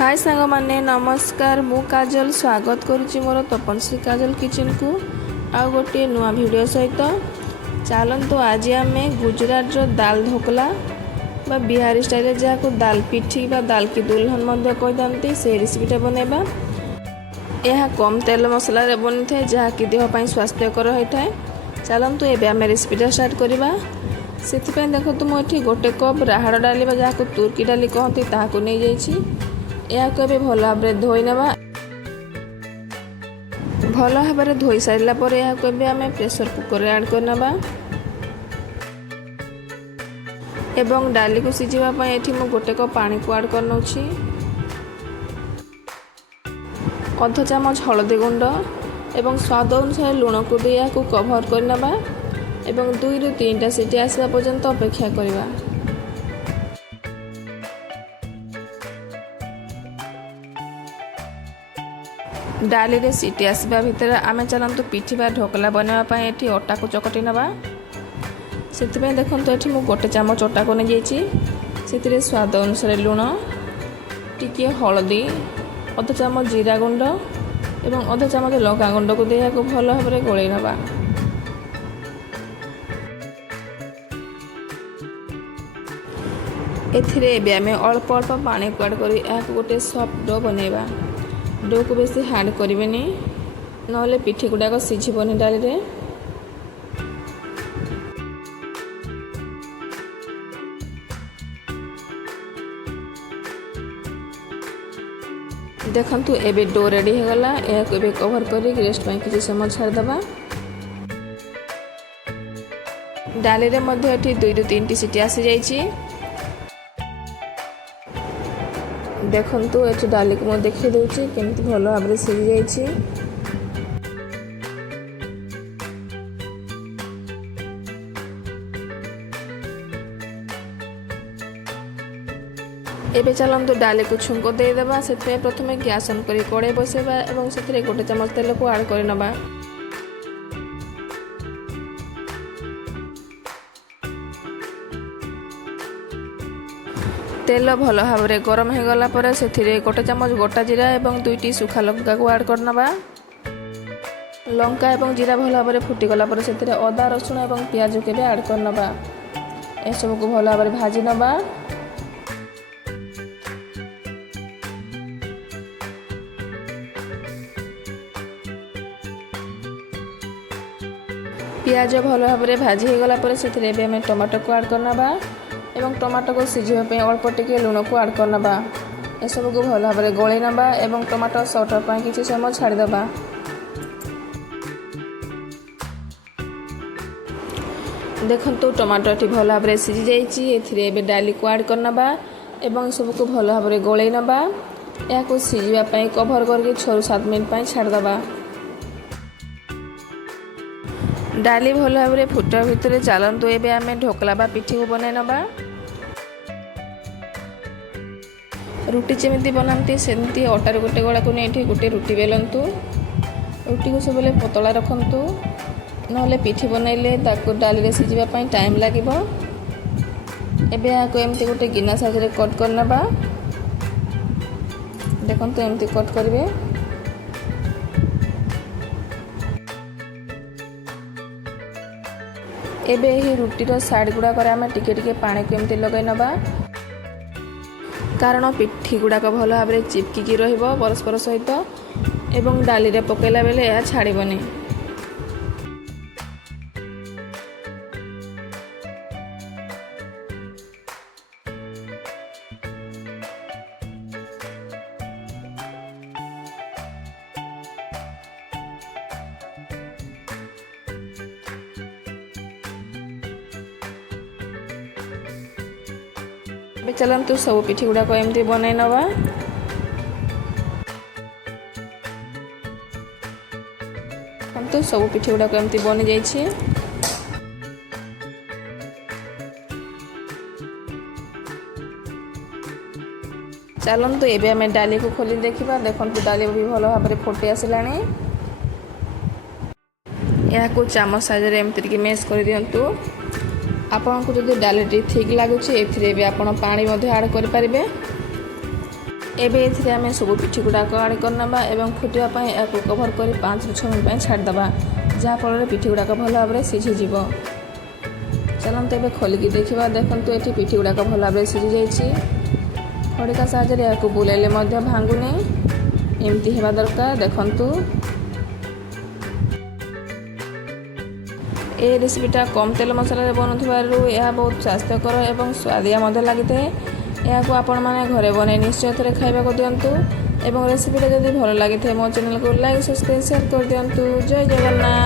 हाय सांग माने नमस्कार मु काजल स्वागत करुच्ची मोर तपनश्रीकाजल किचन को आउ गोटे नुआ वीडियो सहित चलतु आज आम गुजरात रो दाल ढोकला बा बिहारी स्टाइल जहाँ दाल पिठी बा दाल की दुल्हन कही से रेसिपीटा बनैबा। यह कम तेल मसला बनी था जहाँकि देहपाई स्वास्थ्यकर होता है। चलतु एबे आम रेसिपीटा स्टार्ट करवा। से देखो मुझे गोटे कप राहाड़ डाली जहाँ तुर्की डाली कहती ताकू नहीं जाइए। यह भल भाव में धोई ना भल भाव में धोई सारा पर यह आम प्रेसर कुकर ऐड करना एवं डाली को सीझापी ये गोटे कप पानी को ऐड कर अध चामच हलदी गुंड एवं स्वाद अनुसार लुण को दे कभर करना एवं 2 ରୁ 3टा सीटी आसवा पर्यंत अपेक्षा करवा। डाली रे सीटी आसवा भितर आम चलतु पिठी बा ढोकला बनवाई ये अटा को चकटी नवा। से देखो ये मुझे गोटे चामच अटा को नहीं जाइए स्वाद अनुसार लुण टिके हलदी अध चामच जीरा गुंड एवं अध चामच लंका गुंड को दे भल भाव में गोल नवा। एथिरे आम अल्प अल्प पानी को ऐड कर गोटे सॉफ्ट डो बनैबा। डो को बेसी हार्ड करेनि ना पिठी गुड़ाक सीझबनी डाली रे। देखंतु एबे डो रेडी हो गला। या को एबे कवर करी रेस्ट ପାଇଁ किछि समय छाड़ दबा। डाली रे मध्ये एठी 2 ରୁ 3टी सीटी आसी जाइछि। देखंतु एठी डाली को मैं देखि देउछि केमति भल भाव में सिझी जाइछि। एबे चलंतु डाली को छुंको दे देबा। से प्रथमे गैस ऑन करी कड़े बसेबा एवं से गोटे चामच तेल को ऐड कर नबा। तेल भल भाव में गरम हो गला पर से गोटे चामच गोटा जीरा एवं 2टी सुखा लंका को ऐड करनबा। लंका एवं जीरा भल भाव में फुटीगला पर से अदा रसुण एवं प्याज के भी ऐड करनबा। ए सब को भल भाव में भाजी नबा। प्याज भल भाव में भाजी हो गला पर से आम टमाटो को ऐड करनबा एवं टमाटो को सीझापी अल्प टिके लुण को ऐड करनबा। ए सब को भल भाव में गोल नबा एवं टमाटो सॉर्ट होने किसी समय छाड़ीदबा। देखंतु टमाटो टी भल भाव में सीझी जाइए। एबे डाली को ऐड करनबा एवं सब को भल भाव में गोल नबा। या को सीझापी कभर करके 6 ରୁ 7 मिनट छाड़दबा। डाली भल भाव में फुटा भितर चलतु एबे आम ढोकला बा पिठी को बना नबा। रुटी जमी बनाती सेमती अटार गोटे गला को नहीं गोटे रुटी बेलंतु। रुटी को सब पतला रखंतु ना पिठी बनइले डाली रे सीझापी टाइम लगे। एबे या एमती गोटे गिना साइज रे कट करनबा। देखंतु एमती कट करिवे। एबे ही रुटीर साइड गुड़ाक आम टिके पानी को एमती लगे नबा। कारण पिठी गुड़ाक भल भाव में चिपकिकी रहिबो परस्पर सहित एवं डाली रे पकेला बेले यह छाड़बनी। चलतु सब पिठी गुड़ाक एमती बनई नवा। तो सब पिठी गुड़ाक एमती बनी जाइए। चलतु एबे आम डाली को खोली देखा। देखो डाली भी भल भाव में फुटी आसला। या चामच साइज एमती मेश कर दिंतु। आपन को जदि डाली थिक लगुच ए आप पानी आड करें। एबे एथिरे आमे सब पिठी गुड़ाक आड करनबा एवं फुटिया पाई याकु कवर करी 5 ରୁ 6 मिनिट पाई छाड़दबा जहाँ फल पिठी गुड़ाक भल भाव में सीझीज। चलते एबे खोलिकी देखा। देखंतु एठी पिठी गुड़ाक भल भाव में सीझी जाइछि। खड़िका साहाय्य याकु बुलाइले मध्य भांगुनी, एमती हेबा दरकार। देखंतु ए रेसिपीटा कम तेल मसला बनुथिबारु यह बहुत स्वास्थ्यकर एवं स्वादिया मध्य लागिଥାଏ। यह आपण मैंने घरे बने निश्चय थे खाइबा दिंतु एवं रेसिपीटा जदि भल लगी मो चैनल को लाइक सब्सक्राइब शेयर कर दिंतु। जय जगन्नाथ।